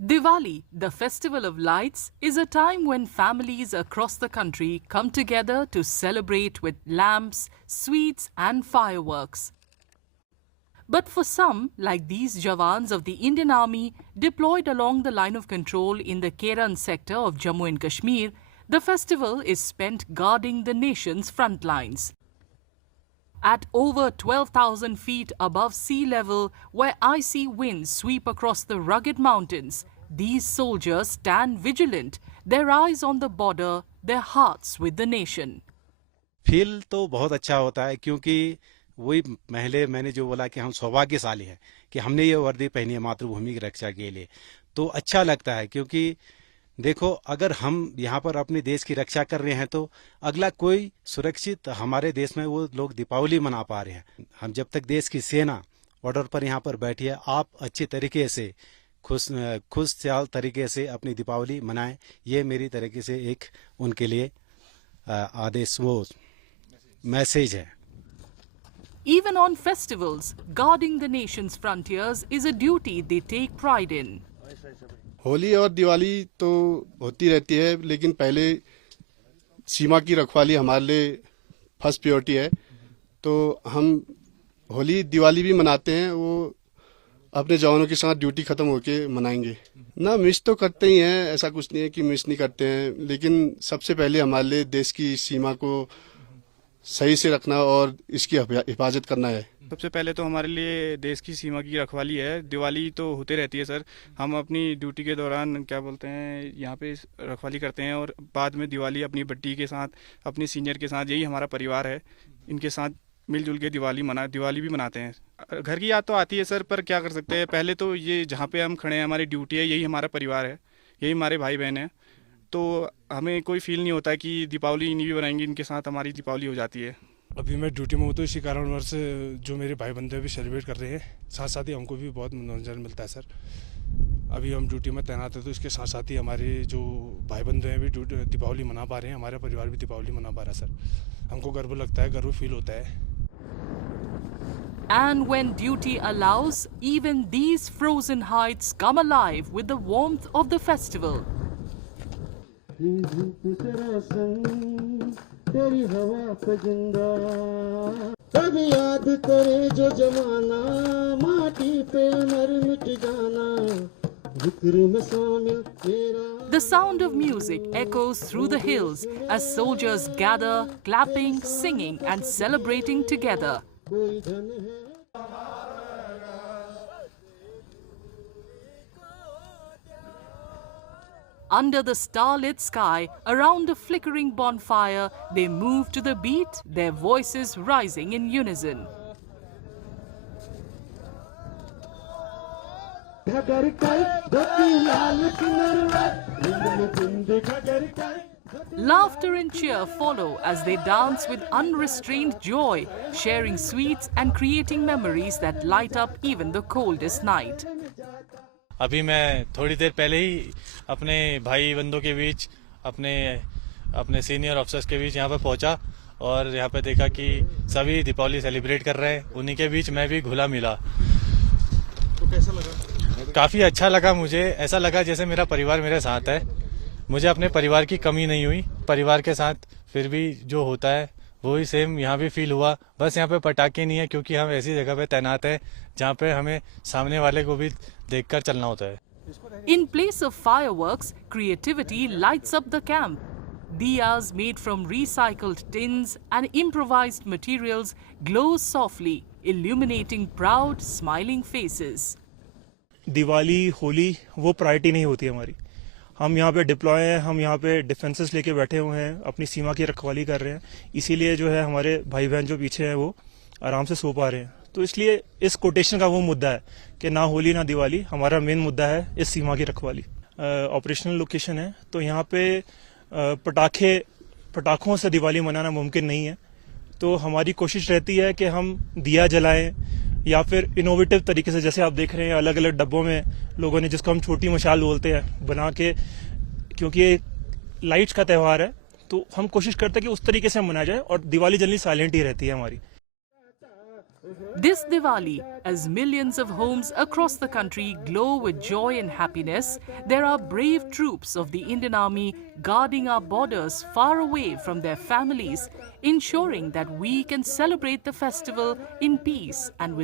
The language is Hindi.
Diwali, the festival of lights, is a time when families across the country come together to celebrate with lamps, sweets and fireworks. But for some, like these Jawans of the Indian Army deployed along the line of control in the Keran sector of Jammu and Kashmir, the festival is spent guarding the nation's front lines. At over 12,000 feet above sea level, where icy winds sweep across the rugged mountains, these soldiers stand vigilant, their eyes on the border, their hearts with the nation. Feel तो बहुत अच्छा होता है, क्योंकि वही पहले मैंने जो बोला कि हम सौभाग्यशाली हैं कि हमने ये वर्दी पहनी है मातृभूमि की रक्षा के लिए। तो अच्छा लगता है, क्योंकि देखो, अगर हम यहाँ पर अपने देश की रक्षा कर रहे हैं तो अगला कोई सुरक्षित हमारे देश में वो लोग दीपावली मना पा रहे हैं। हम जब तक देश की सेना बॉर्डर पर यहाँ पर बैठी है, आप अच्छे तरीके से खुशहाल तरीके से अपनी दीपावली मनाएं, ये मेरी तरीके से एक उनके लिए आदेश, वो मैसेज है। Even on festivals, guarding the nation's frontiers is a duty they take pride in. Holi और दिवाली तो होती रहती है, लेकिन पहले सीमा की रखवाली हमारे लिए फर्स्ट प्रायोरिटी है। तो हम होली दिवाली भी मनाते हैं, वो अपने जवानों के साथ ड्यूटी ख़त्म होके मनाएंगे ना। मिस तो करते ही हैं, ऐसा कुछ नहीं है कि मिस नहीं करते हैं, लेकिन सबसे पहले हमारे लिए देश की सीमा को सही से रखना और इसकी हिफाजत करना है। सबसे पहले तो हमारे लिए देश की सीमा की रखवाली है। दिवाली तो होते रहती है सर, हम अपनी ड्यूटी के दौरान क्या बोलते हैं यहाँ पे रखवाली करते हैं, और बाद में दिवाली अपनी बट्टी के साथ, अपने सीनियर के साथ, यही हमारा परिवार है, इनके साथ मिलजुल के दिवाली भी मनाते हैं। घर की याद तो आती है सर, पर क्या कर सकते हैं। पहले तो ये जहाँ पे हम खड़े हैं, हमारी ड्यूटी है, यही हमारा परिवार है, यही हमारे भाई बहन हैं, तो हमें कोई फील नहीं होता कि दीपावली इन्हीं भी बनाएंगे, इनके साथ हमारी दीपावली हो जाती है। अभी मैं ड्यूटी में हूँ, तो इसी कारणवश जो मेरे भाई बंधु भी सेलिब्रेट कर रहे हैं, साथ साथ ही हमको भी बहुत मनोरंजन मिलता है सर। अभी हम ड्यूटी में तैनात हैं, तो इसके साथ साथ ही हमारे जो भाई बंधु हैं भी दीपावली मना पा रहे हैं, हमारा परिवार भी दीपावली मना पा रहा है सर। हमको गर्व लगता है, गर्व फील होता है। And when duty allows, even these frozen heights come alive with the warmth of the festival. तेरी हवा पे जिंदा तब याद करे जो जमाना माटी पे अमर मिट जाना जिक्र में शामिल तेरा। The sound of music echoes through the hills as soldiers gather, clapping, singing and celebrating together. कोई धन है Under the starlit sky, around a flickering bonfire, they move to the beat, their voices rising in unison. Laughter and cheer follow as they dance with unrestrained joy, sharing sweets and creating memories that light up even the coldest night. अभी मैं थोड़ी देर पहले ही अपने भाई बंधुओं के बीच, अपने सीनियर ऑफिसर्स के बीच यहाँ पर पहुँचा, और यहाँ पे देखा कि सभी दीपावली सेलिब्रेट कर रहे हैं, उन्हीं के बीच मैं भी घुला मिला। तो कैसा लगा? काफ़ी अच्छा लगा मुझे, ऐसा लगा जैसे मेरा परिवार मेरे साथ है। मुझे अपने परिवार की कमी नहीं हुई, परिवार के साथ फिर भी जो होता है वही सेम यहाँ भी फील हुआ। बस यहाँ पे पटाखे नहीं है, क्योंकि हम ऐसी जगह पे तैनात हैं जहाँ पे हमें सामने वाले को भी देखकर चलना होता है। In place of fireworks, creativity lights up the camp. Diyas made from recycled tins and improvised materials glow softly, illuminating proud, smiling faces. Diwali, Holi वो प्रायोरिटी नहीं होती हमारी। हम यहाँ पे डिप्लॉय हैं, हम यहाँ पे डिफेंसेस लेके बैठे हुए हैं, अपनी सीमा की रखवाली कर रहे हैं। इसीलिए जो है हमारे भाई बहन जो पीछे हैं वो आराम से सो पा रहे हैं। तो इसलिए इस कोटेशन का वो मुद्दा है कि ना होली ना दिवाली, हमारा मेन मुद्दा है इस सीमा की रखवाली। ऑपरेशनल लोकेशन है, तो यहाँ पे पटाखों से दिवाली मनाना मुमकिन नहीं है। तो हमारी कोशिश रहती है कि हम दिया जलाएं, या फिर इनोवेटिव तरीके से, जैसे आप देख रहे हैं अलग अलग डब्बों में लोगों ने, जिसको हम छोटी मशाल बोलते हैं, बना के, क्योंकि ये लाइट्स का त्यौहार है, तो हम कोशिश करते हैं कि उस तरीके से मनाया जाए, और दिवाली जनरली साइलेंट ही रहती है हमारी। This Diwali, as millions of homes across the country glow with joy and happiness, there are brave troops of the Indian Army guarding our borders far away from their families, ensuring that we can celebrate the festival in peace and with